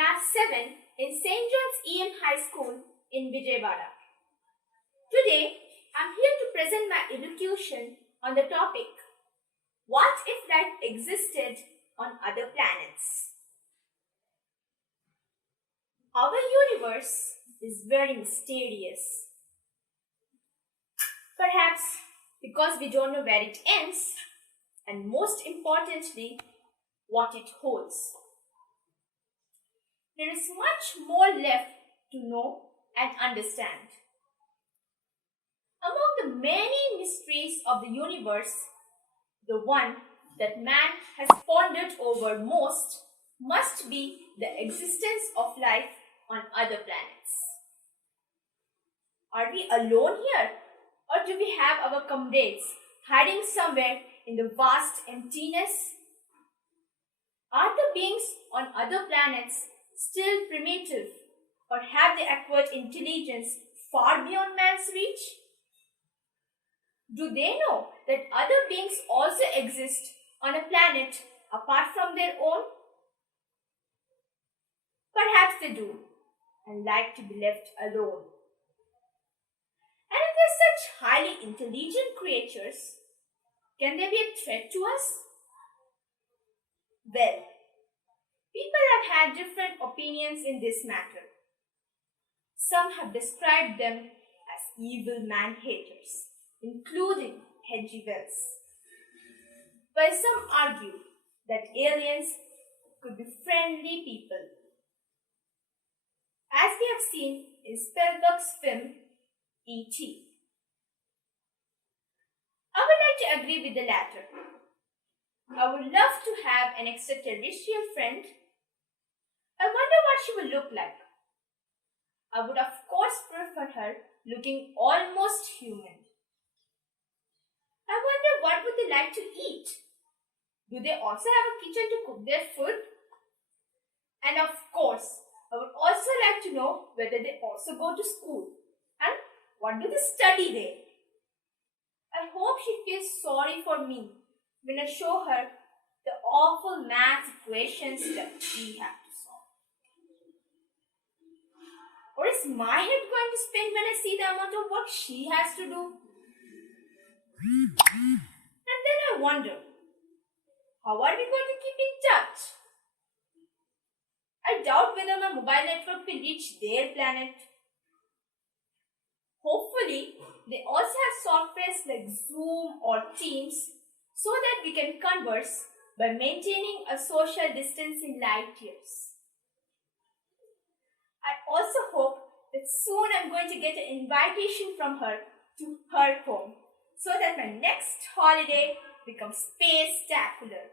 Class 7 in St. John's EM High School in Vijayawada. Today, I am here to present my elocution on the topic, what if life existed on other planets? Our universe is very mysterious. Perhaps because we don't know where it ends, and most importantly, what it holds. There is much more left to know and understand. Among the many mysteries of the universe, the one that man has pondered over most must be the existence of life on other planets. Are we alone here, or do we have our comrades hiding somewhere in the vast emptiness? Are the beings on other planets still primitive, or have they acquired intelligence far beyond man's reach? Do they know that other beings also exist on a planet apart from their own? Perhaps they do, and like to be left alone. And if they're such highly intelligent creatures, can they be a threat to us? Well, people have had different opinions in this matter. Some have described them as evil man-haters, including H.G. Wells. While some argue that aliens could be friendly people. As we have seen in Spielberg's film E.T. I would like to agree with the latter. I would love to have an extraterrestrial friend. I wonder what she will look like. I would of course prefer her looking almost human. I wonder what would they like to eat. Do they also have a kitchen to cook their food? And of course, I would also like to know whether they also go to school and what do they study there. I hope she feels sorry for me when I show her the awful math equations that we have to solve. Or is my head going to spin when I see the amount of work she has to do? And then I wonder, how are we going to keep in touch? I doubt whether my mobile network will reach their planet. Hopefully, they also have softwares like Zoom or Teams so that we can converse by maintaining a social distance in light years. I also hope that soon I'm going to get an invitation from her to her home so that my next holiday becomes spectacular.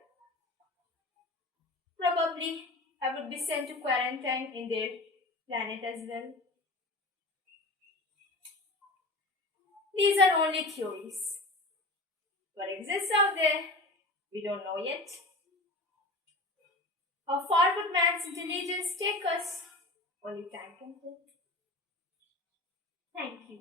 Probably I would be sent to quarantine in their planet as well. These are only theories. What exists out there, we don't know yet. How far would man's intelligence take us? Only time can tell. Thank you.